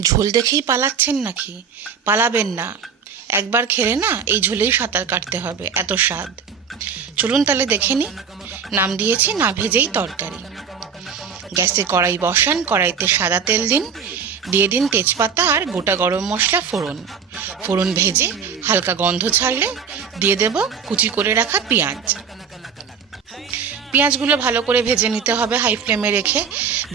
ঝোল দেখেই পালাচ্ছেন নাকি? পালাবেন না, একবার খেলে না এই ঝোলেই সাঁতার কাটতে হবে, এত স্বাদ। চলুন তাহলে দেখে নিই। নাম দিয়েছি না ভেজেই তরকারি। গ্যাসে কড়াই বসান, কড়াইতে সাদা তেল দিন, দিয়ে দিন তেজপাতা আর গোটা গরম মশলা ফোড়ন। ফোড়ন ভেজে হালকা গন্ধ ছাড়লে দিয়ে দেব কুচি করে রাখা পেঁয়াজ। পেঁয়াজগুলো ভালো করে ভেজে নিতে হবে হাই ফ্লেমে রেখে।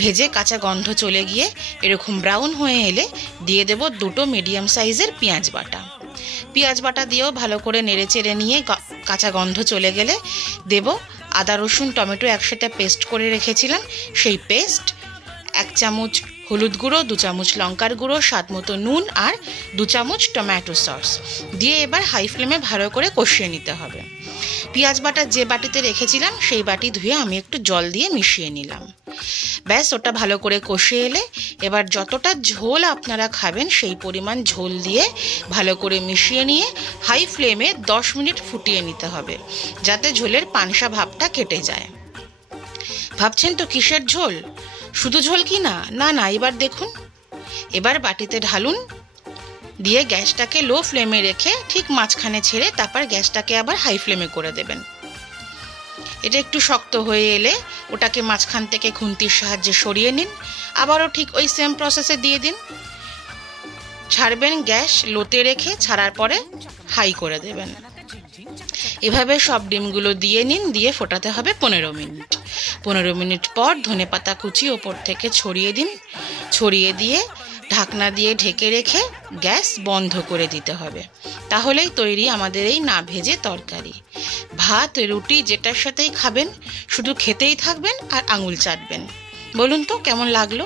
ভেজে কাঁচা গন্ধ চলে গিয়ে এরকম ব্রাউন হয়ে এলে দিয়ে দেব দুটো মিডিয়াম সাইজের পেঁয়াজ বাটা। পেঁয়াজ বাটা দিয়েও ভালো করে নেড়ে চেড়ে নিয়ে কাঁচা গন্ধ চলে গেলে দেব আদা রসুন টমেটো একসাথে পেস্ট করে রেখেছিলাম সেই পেস্ট, 1 চামচ হলুদ গুঁড়ো, 2 চামচ লঙ্কার গুঁড়ো, স্বাদ মতো নুন আর 2 চামচ টমেটো সস দিয়ে এবার হাই ফ্লেমে ভালো করে কষিয়ে নিতে হবে। পেঁয়াজ বাটা যে বাটিতে রেখেছিলাম সেই বাটি ধুয়ে আমি একটু জল দিয়ে মিশিয়ে নিলাম। ব্যাস, ওটা ভালো করে কষে এলে এবার যতটা ঝোল আপনারা খাবেন সেই পরিমাণ ঝোল দিয়ে ভালো করে মিশিয়ে নিয়ে হাই ফ্লেমে 10 মিনিট ফুটিয়ে নিতে হবে, যাতে ঝোলের পানসা ভাবটা কেটে যায়। ভাবছেন তো কিসের ঝোল? শুধু ঝোল কি না? না না, এবার দেখুন। এবার বাটিতে ঢালুন, দিয়ে গ্যাসটাকে লো ফ্লেমে রেখে ঠিক মাঝখানে ছেড়ে তারপর গ্যাসটাকে আবার হাই ফ্লেমে করে দেবেন। এটা একটু শক্ত হয়ে এলে ওটাকে মাঝখান থেকে খুন্তির সাহায্যে সরিয়ে নিন। আবারও ঠিক ওই সেম প্রসেসে দিয়ে দিন। ছাড়বেন গ্যাস লোতে রেখে, ছাড়ার পরে হাই করে দেবেন। এভাবে সব ডিমগুলো দিয়ে নিন, দিয়ে ফোটাতে হবে 15 মিনিট। 15 মিনিট পর ধনেপাতা কুচি ওপর থেকে ছড়িয়ে দিন। ছড়িয়ে দিয়ে ঢাকনা দিয়ে ঢেকে রেখে গ্যাস বন্ধ করে দিতে হবে। তাহলেই তৈরি আমাদের এই না ভেজে তরকারি। ভাত রুটি যেটার সাথেই খাবেন, শুধু খেতেই থাকবেন আর আঙুল চাটবেন। বলুন তো কেমন লাগলো?